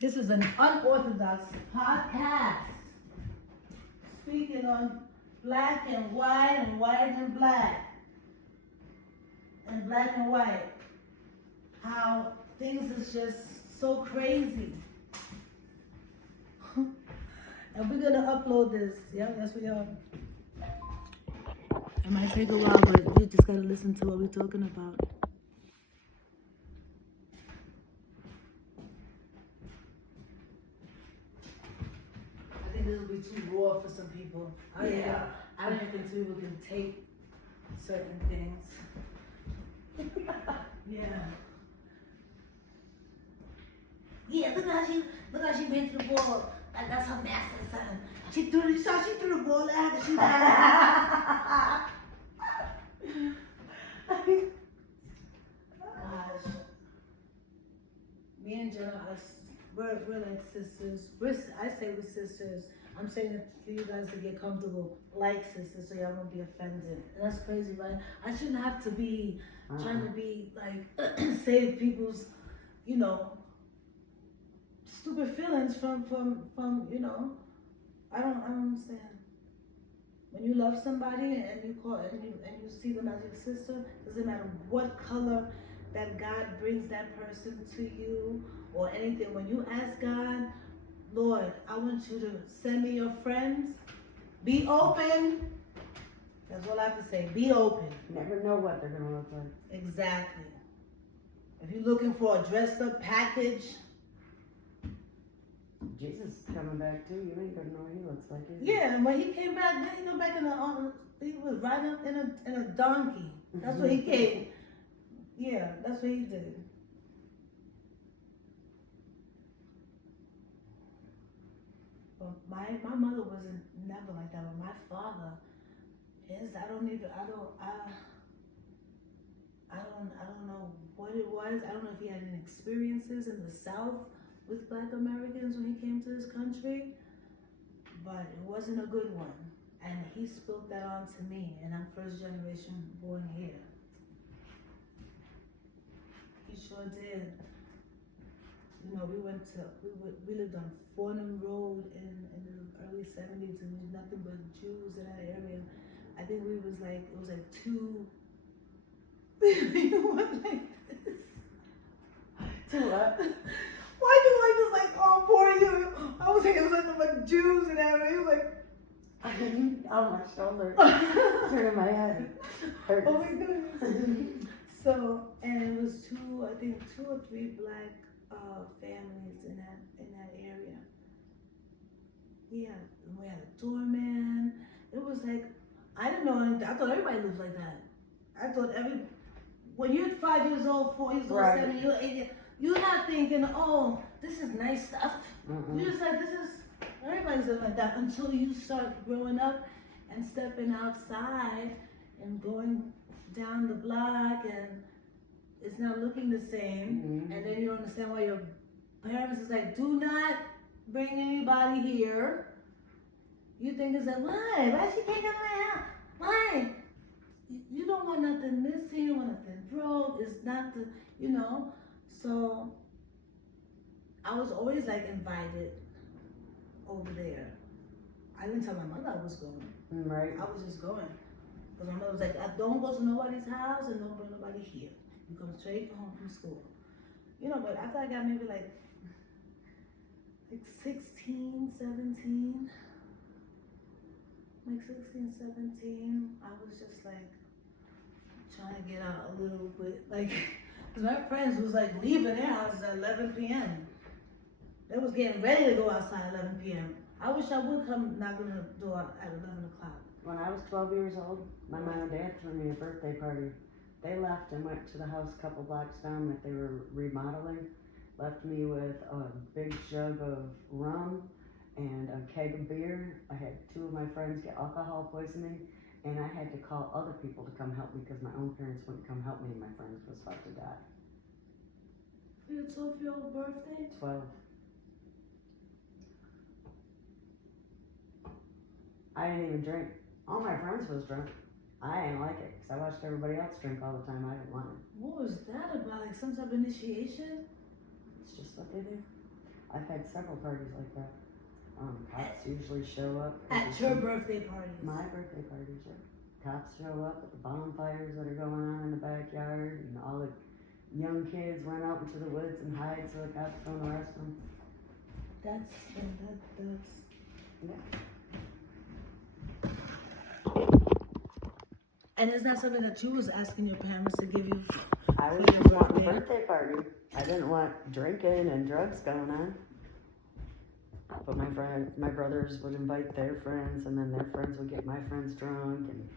This is an unorthodox podcast. Speaking on black and white and white and black. And black and white. How things is just so crazy. And we're gonna upload this. Yeah, yes we are. It might take a while, but you just gotta listen to what we're talking about. I think this will be too raw for some people. I don't think some people can take certain things. Yeah. Yeah, look how she went through the ball. That's her master son. She threw the ball after she died. Gosh. Me and Jenna, we're like sisters. I say we're sisters. I'm saying it for you guys to get comfortable, like sisters, so y'all won't be offended. And that's crazy, right? I shouldn't have to be trying to be like save people's, stupid feelings from I don't understand. When you love somebody and you see them as your sister, doesn't matter what color that God brings that person to you or anything. When you ask God, Lord, I want you to send me your friends. Be open. That's all I have to say. Be open. Never know what they're gonna look like. Exactly. If you're looking for a dressed up package, Jesus is coming back too. You ain't gonna know what he looks like. Yeah, and when he came back, then he came back he was riding up in a donkey. That's what he came. Yeah, that's what he did. But my mother wasn't never like that. But my father, I don't know what it was. I don't know if he had any experiences in the South with Black Americans when he came to this country, but it wasn't a good one. And he spoke that on to me, and I'm first generation born here. He sure did. We lived on Fornham Road in the early 70s, and there's nothing but Jews in that area. I think it was like two, like this. Two what? Why do I just oh, poor you? I was thinking it was nothing but Jews and everything. It was like, on my shoulder, turning my head. Hurts. Oh my goodness. So, and it was two or three black families in that area. Yeah, and we had a doorman. It was like, I didn't know anything. I thought everybody lived like that. I thought when you're 5 years old, 4 years old, 7 years old, 8 years, you're not thinking, oh, this is nice stuff. You're just like, everybody's living like that until you start growing up and stepping outside and going down the block and it's not looking the same. And then you don't understand why your parents is like, do not bring anybody here. You think it's like, why? Why she can't come to my house? Why? You don't want nothing missing, you want nothing broke. It's not So I was always like invited over there. I didn't tell my mother I was going. Right. I was just going. Because my mother was like, don't go to nobody's house and don't bring nobody here. You come straight home from school. But after I got maybe like 16, 17, I was just like trying to get out a little bit. Because my friends was like leaving their houses at 11 p.m. They was getting ready to go outside at 11 p.m. I wish I would come knocking on the door at 11 o'clock. When I was 12 years old, my mom and dad threw me a birthday party. They left and went to the house a couple blocks down that they were remodeling. Left me with a big jug of rum and a keg of beer. I had two of my friends get alcohol poisoning, and I had to call other people to come help me because my own parents wouldn't come help me and my friends was about to die. For your 12-year-old birthday? 12. I didn't even drink. All my friends was drunk. I didn't like it because I watched everybody else drink all the time. I didn't want it. What was that about? Like some type of initiation? It's just what they do. I've had several parties like that. Cops usually show up. At your birthday party. My birthday parties, yeah. Cops show up at the bonfires that are going on in the backyard, and all the young kids run out into the woods and hide so the cops don't arrest them. That's. Yeah. And is that something that you was asking your parents to give you? I was for your just wanting a birthday? birthday party. I didn't want drinking and drugs going on. But my brothers would invite their friends, and then their friends would get my friends drunk, and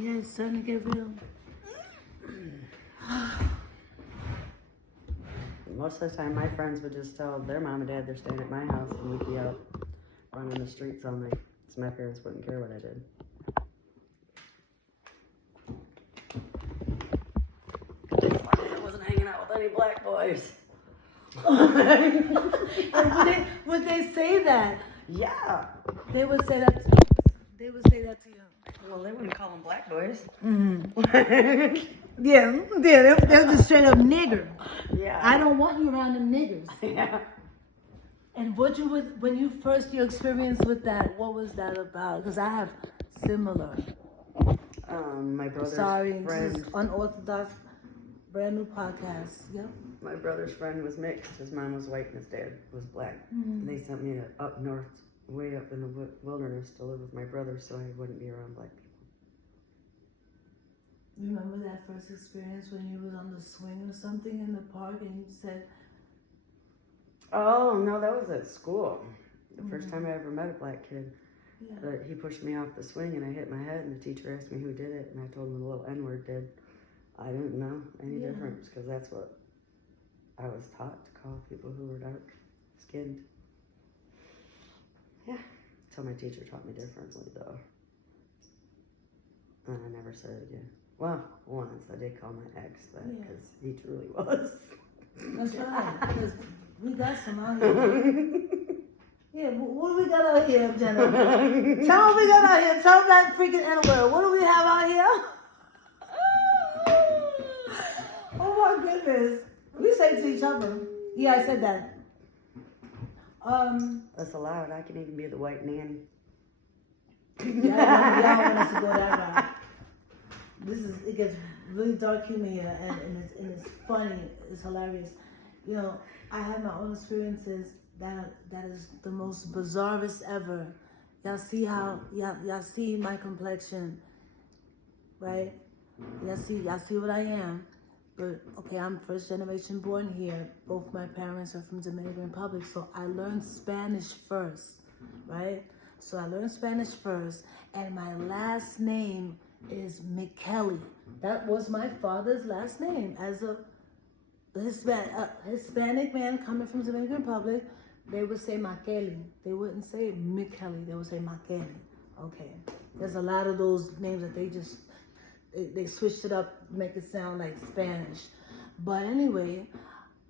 Yeah, it's starting to get real. most of the time my friends would just tell their mom and dad they're staying at my house, and we'd be out running the streets all night. So my parents wouldn't care what I did. I wasn't hanging out with any black boys. And would they say that? Yeah. They would say that. They would say that to you. Well, they wouldn't call them black boys. Mm-hmm. Yeah, they're just straight up nigger. Yeah. I don't want you around them niggers. Yeah. And when you first your experience with that, what was that about? Because I have similar. My brother's Sorry, friend. this is unorthodox, brand new podcast. Yep. My brother's friend was mixed. His mom was white and his dad was black. Mm-hmm. And they sent me up north, way up in the wilderness, to live with my brother, so I wouldn't be around black people. Remember that first experience when you was on the swing or something in the park and you said, Oh no, that was at school. The first time I ever met a black kid. yeah. He pushed me off the swing and I hit my head, and the teacher asked me who did it, and I told him the little N-word did. I didn't know any Yeah. difference, because that's what I was taught to call people who were dark skinned. Yeah, until my teacher taught me differently though. And I never said it again. Well, once I did call my ex that, Yeah. because he truly was. That's right. Because we got some out here. Yeah, what do we got out here, Jenna? Tell them what we got out here. Tell them that freaking N-word. What do we have out here? Oh my goodness. We say to each other. Yeah, I said that. That's allowed. I can even be the white nanny. Y'all want us to go that route. It gets really dark humor here, and it's funny, it's hilarious. You know, I have my own experiences that is the most bizarrest ever. Y'all see y'all see my complexion, right? Y'all see what I am. But okay, I'm first generation born here. Both my parents are from Dominican Republic, so I learned Spanish first, right? So I learned Spanish first, and my last name is McKelly. That was my father's last name. As a Hispanic man coming from Dominican Republic, they would say Makeli. They wouldn't say McKelly. They would say Makeli. Okay. There's a lot of those names that they switched it up, make it sound like Spanish. But anyway,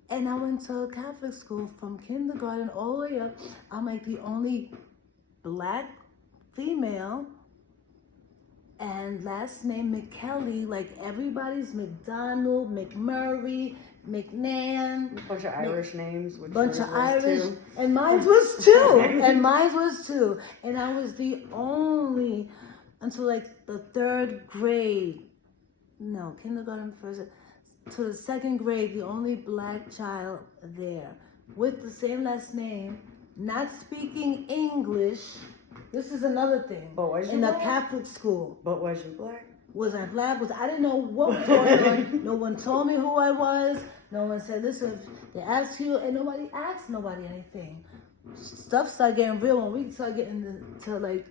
and I went to a Catholic school from kindergarten all the way up. I'm like the only black female, and last name McKelly, like everybody's McDonald, McMurray, McNair. A bunch of Irish names. Bunch of Irish, and mine was too. And I was the only, until like the third grade, no, kindergarten first, to the second grade, the only black child there with the same last name, not speaking English. This is another thing. But was you in a black? Catholic school. But was you black? Was I black? I didn't know what was going on. No one told me who I was. No one said, listen, they asked you, and nobody asked nobody anything. Stuff started getting real when we started getting to like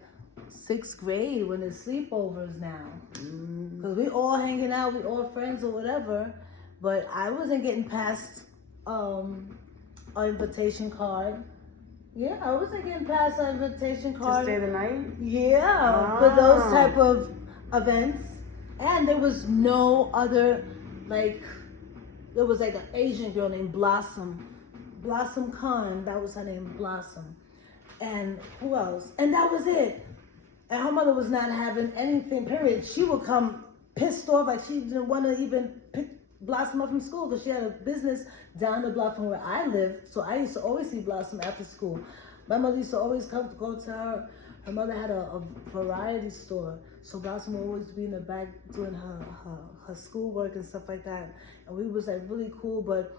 6th grade, when it's sleepovers now. Because we all hanging out, we all friends or whatever. But I wasn't getting past an invitation card. Yeah, I wasn't getting past an invitation card. To stay the night? Yeah, for those type of events. And there was no other, like, there was like an Asian girl named Blossom Khan. That was her name, Blossom. And who else? And that was it. And her mother was not having anything, period. She would come pissed off, like she didn't want to even pick Blossom up from school because she had a business down the block from where I lived. So I used to always see Blossom after school. My mother used to always go to her. Her mother had a variety store. So Blossom would always be in the back doing her schoolwork and stuff like that. And we was like really cool, but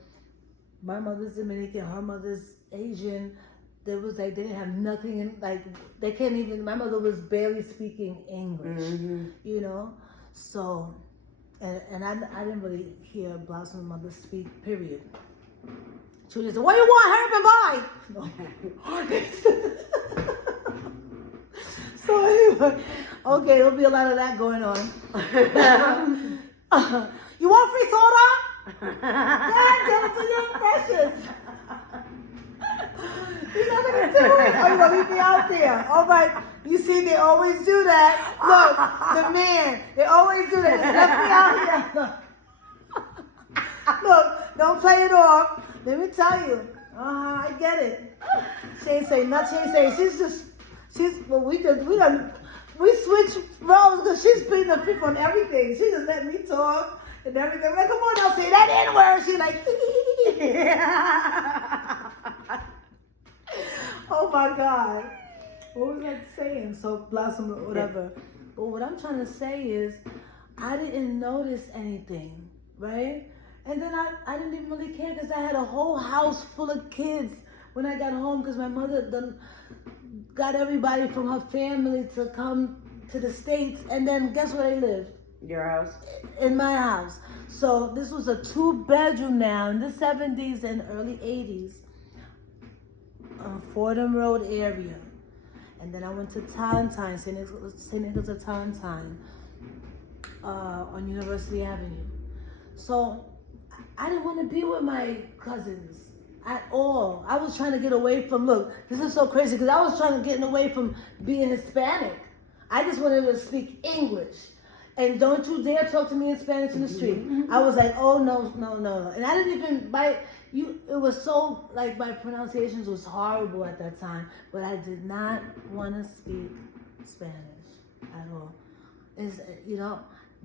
my mother's Dominican, her mother's Asian. There was like, they didn't have nothing in, like, they can't even, my mother was barely speaking English, you know? So, and I didn't really hear Blossom's mother speak, period. She would just say, what do you want, hurry up and buy? No. So anyway, okay, there'll be a lot of that going on. You want free soda? Yeah, tell it to your impressions. You're not gonna do it. Oh, you're gonna leave me out there. All right. You see, they always do that. Look, the man, they always do that. They left me out here. Look, don't play it off. Let me tell you. I get it. She ain't say nothing. She ain't say. Well, we switch roles because she's beating the people on everything. She just let me talk and everything. I'm like, come on, don't say that N-word. She like, oh my God. What was I saying? So Blossom or whatever. But what I'm trying to say is, I didn't notice anything, right? And then I didn't even really care because I had a whole house full of kids when I got home because my mother done got everybody from her family to come to the States. And then guess where they lived? Your house? In my house. So this was a 2-bedroom now in the 70s and early 80s. Fordham Road area. And then I went to Tarrantine, St. Nicholas of Tarrantine, on University Avenue. So I didn't want to be with my cousins at all. I was trying to get away from, look, this is so crazy because I was trying to get away from being Hispanic. I just wanted to speak English. And don't you dare talk to me in Spanish in the street. I was like, oh, no. And I didn't even, it was so, like, my pronunciations was horrible at that time. But I did not want to speak Spanish at all.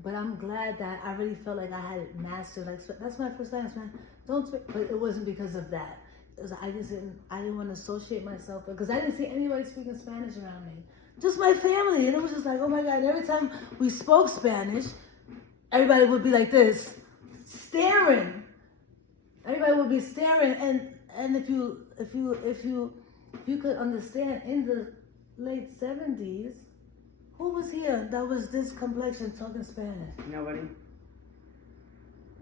But I'm glad that I really felt like I had it mastered. Like, that's my first language, man. Don't speak. But it wasn't because of that. It was, I didn't want to associate myself because I didn't see anybody speaking Spanish around me. Just my family. And it was just like, oh my God, every time we spoke Spanish, everybody would be like this, staring. Everybody would be staring. And if you could understand, in the late 70s, who was here that was this complexion talking Spanish?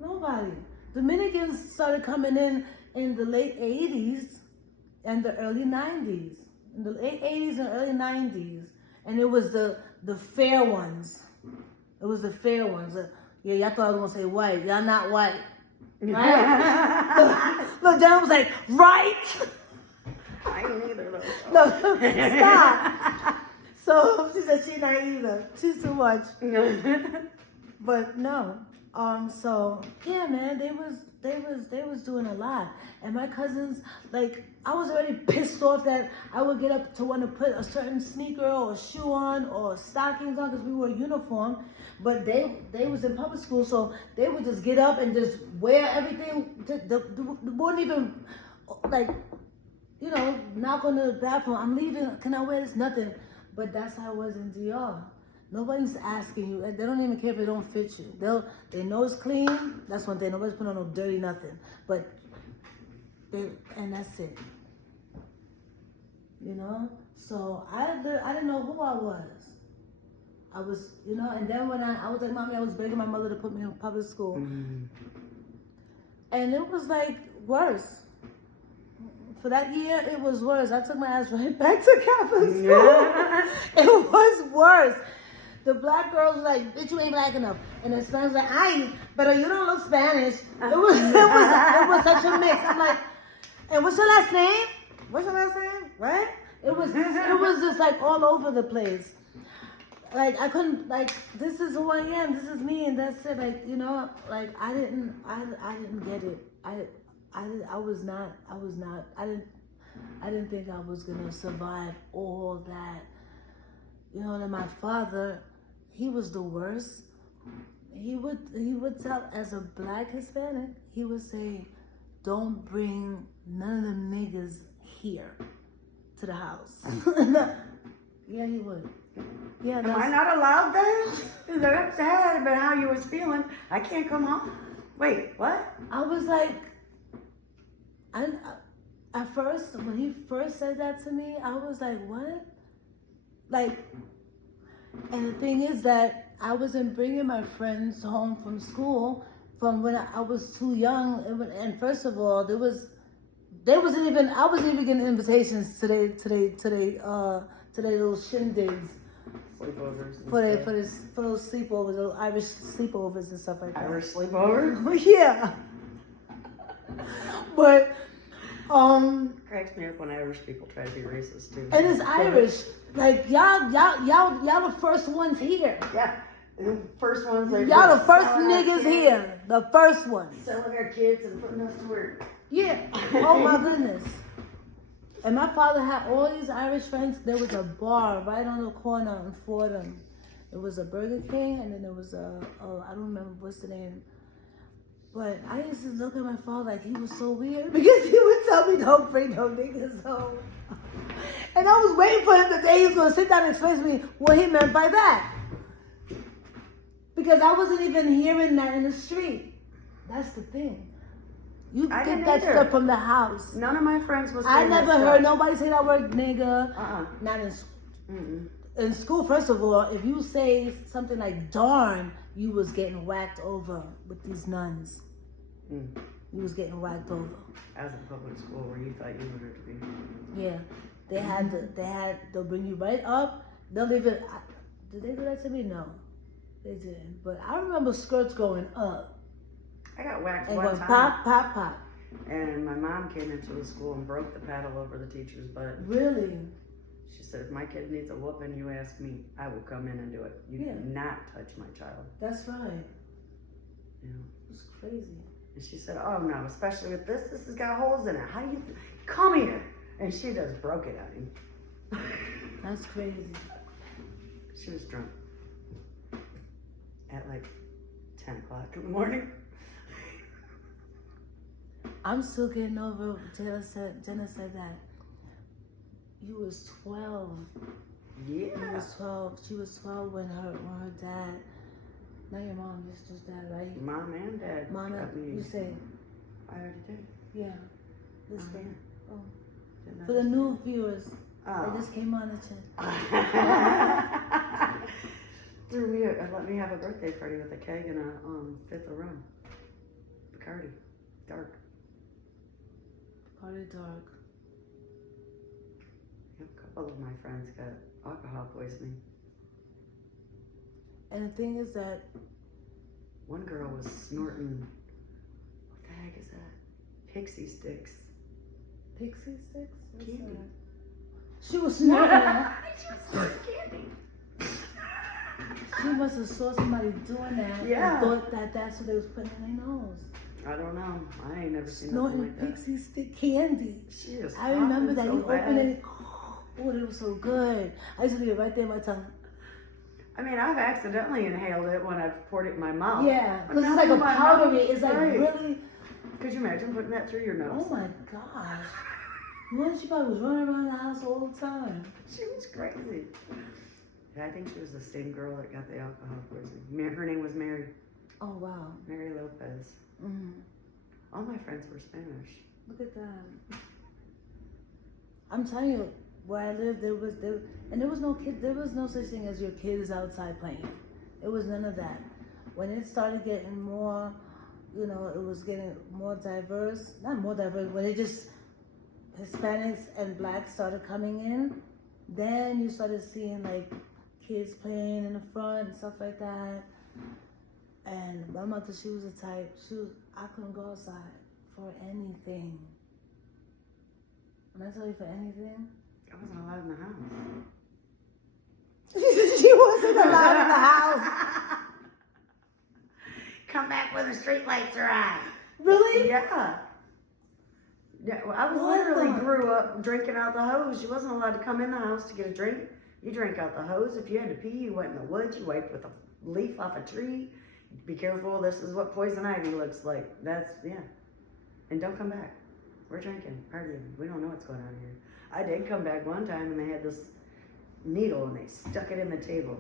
Nobody. Dominicans started coming in the late 80s and the early 90s. In the late 80s and early 90s. And it was the fair ones. It was the fair ones. Yeah, y'all thought I was going to say white. Y'all not white. Right? Look, John was like, right? I ain't either, though. No, stop. So she said she not either. She's too much. But no. So yeah, man, they was doing a lot. And my cousins, like, I was already pissed off that I would get up to want to put a certain sneaker or shoe on or stockings on because we wore uniform. But they was in public school, so they would just get up and just wear everything. They wouldn't even, like, knock on the bathroom. I'm leaving. Can I wear this? Nothing. But that's how it was in DR. Nobody's asking you. They don't even care if it don't fit you. They know it's clean. That's one thing. Nobody's putting on no dirty nothing. But and that's it. So I didn't know who I was. I was, and then when I was like, Mommy, I was begging my mother to put me in public school. Mm-hmm. And it was like worse. For that year, it was worse. I took my ass right back to Catholic school. Yeah. It was worse. The black girls were like, bitch, you ain't black enough. And the Spanish was like, I ain't, but you don't look Spanish. It was such a mix. I'm like, and what's your last name? What's your last name? Right? It was just like all over the place. Like I couldn't, like, this is who I am. This is me, and that's it. Like, like I didn't get it. I didn't think I was gonna survive all that, you know, that my father, he was the worst. He would tell, as a black Hispanic, he would say, don't bring none of them niggas here to the house. Yeah, he would. Yeah, Am I not allowed then? That's sad about how you was feeling. I can't come home. Wait, what? I was like, at first, when he first said that to me, I was like, what? Like, and the thing is that I wasn't bringing my friends home from school from when I was too young. And first of all, I wasn't even getting invitations to their little shindigs. Sleepovers. For those sleepovers, those Irish sleepovers and stuff like that. Irish sleepovers? Yeah. But Cracks me up when Irish people try to be racist too. and it's Irish. Like y'all the first ones here. Yeah. The first ones like Y'all the first niggas here. The first ones. Selling our kids and putting us to work. Yeah. Oh my goodness. And my father had all these Irish friends. There was a bar right on the corner in Fordham. It was a Burger King, and then there was I don't remember what's the name. But I used to look at my father like he was so weird because he would tell me don't bring no niggas home. And I was waiting for him the day he was going to sit down and explain to me what he meant by that. Because I wasn't even hearing that in the street. That's the thing. You I get didn't that either. stuff from the house. None of my friends was. I never heard nobody say that word nigga. Not in school. Mm-mm. In school, first of all, if you say something like darn, you was getting whacked over with these nuns. Mm. You was getting whacked over. I was in public school where you thought you wanted to be. Yeah. They'll bring you right up. They'll leave it. Did they do that to me? No. They didn't. But I remember skirts going up. I got whacked And one going time. pop, pop, pop. And my mom came into the school and broke the paddle over the teacher's butt. Really? She said, if my kid needs a whooping, you ask me. I will come in and do it. You do not touch my child. That's right. You know? It's crazy. And she said, oh no, especially with this has got holes in it. How do you, come here. And she just broke it at him. That's crazy. She was drunk. At like 10 o'clock in the morning. I'm still getting over, Jenna said that you was 12. Yeah. You was 12. She was 12 when her dad, not your mom, your sister's dad, right? Mom and dad. Mom, got me. you say, I already did. yeah. This thing. Oh. Didn't For the new viewers, Oh. they just came on the chin. Let me have a birthday party with a keg and a fifth of rum. Bacardi. Dark. Party dark. A couple of my friends got alcohol poisoning. And the thing is that One girl was snorting, what the heck is that? Pixie sticks. pixie sticks? What's Candy. that? She was snorting. She was snorting candy. She must have saw somebody doing that Yeah. and thought that that's what they was putting in their nose. I don't know. I ain't never seen nothing Snorting like that. pixie stick candy. She is I remember that. so You bad. opened it. Oh, it was so good. I used to leave it right there in my tongue. I mean, I've accidentally inhaled it when I've poured it in my mouth. Yeah, But because it's not like a in my powdery. mouth. It's like Right. really. Could you imagine putting that through your nose? Oh my gosh. What, she probably was running around the house all the time. She was crazy. Yeah, I think she was the same girl that got the alcohol poisoning. Her name was Mary. Oh wow. Mary Lopez. Mm. All my friends were Spanish. Look at that. I'm telling you, where I lived, there was no kid. There was no such thing as your kids outside playing. It was none of that. When it started getting more, it was getting more diverse. Not more diverse. When it just Hispanics and blacks started coming in, then you started seeing like kids playing in the front and stuff like that. And my mother, she was the type. I couldn't go outside for anything. When I tell you for anything. I wasn't allowed in the house. She wasn't allowed in the house. Come back when the street lights are on. Really? Yeah. Yeah, well, I What literally the- grew up drinking out the hose. You wasn't allowed to come in the house to get a drink. You drank out the hose. If you had to pee, you went in the woods. You wiped with a leaf off a tree. Be careful. This is what poison ivy looks like. That's, yeah. And don't come back. We're drinking, partying. We don't know what's going on here. I did come back one time and they had this needle and they stuck it in the table.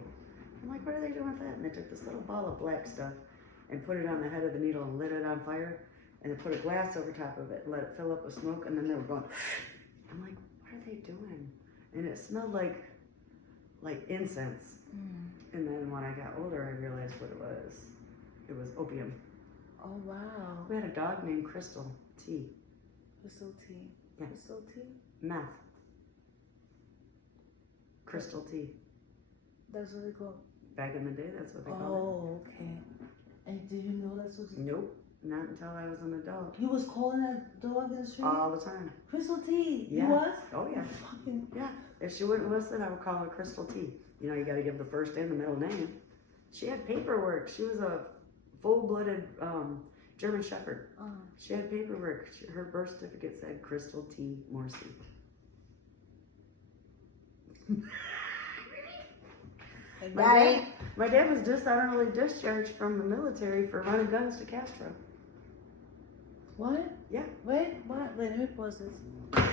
I'm like, what are they doing with that? And they took this little ball of black stuff and put it on the head of the needle and lit it on fire. And they put a glass over top of it and let it fill up with smoke. And then they were going, I'm like, what are they doing? And it smelled like incense. And then when I got older, I realized what it was. It was opium. Oh, wow. We had a dog named Crystal T. Crystal tea. Yeah. Crystal tea? Meth. Crystal T. That's what they call it? Back in the day, that's what they called Oh, okay. And did you know that's what it. Nope. Not until I was an adult. you was calling that dog in the street? All the time. Crystal tea. Yeah. You was? Oh, yeah. Fucking. Yeah. If she wouldn't listen, I would call her Crystal T. You know, you got to give the first and the middle name. She had paperwork. She was a full-blooded German Shepherd. She had paperwork. Her birth certificate said Crystal T. Morrissey. My dad was dishonorably discharged from the military for running guns to Castro. What? Yeah. Wait, what? Wait, let me pause this.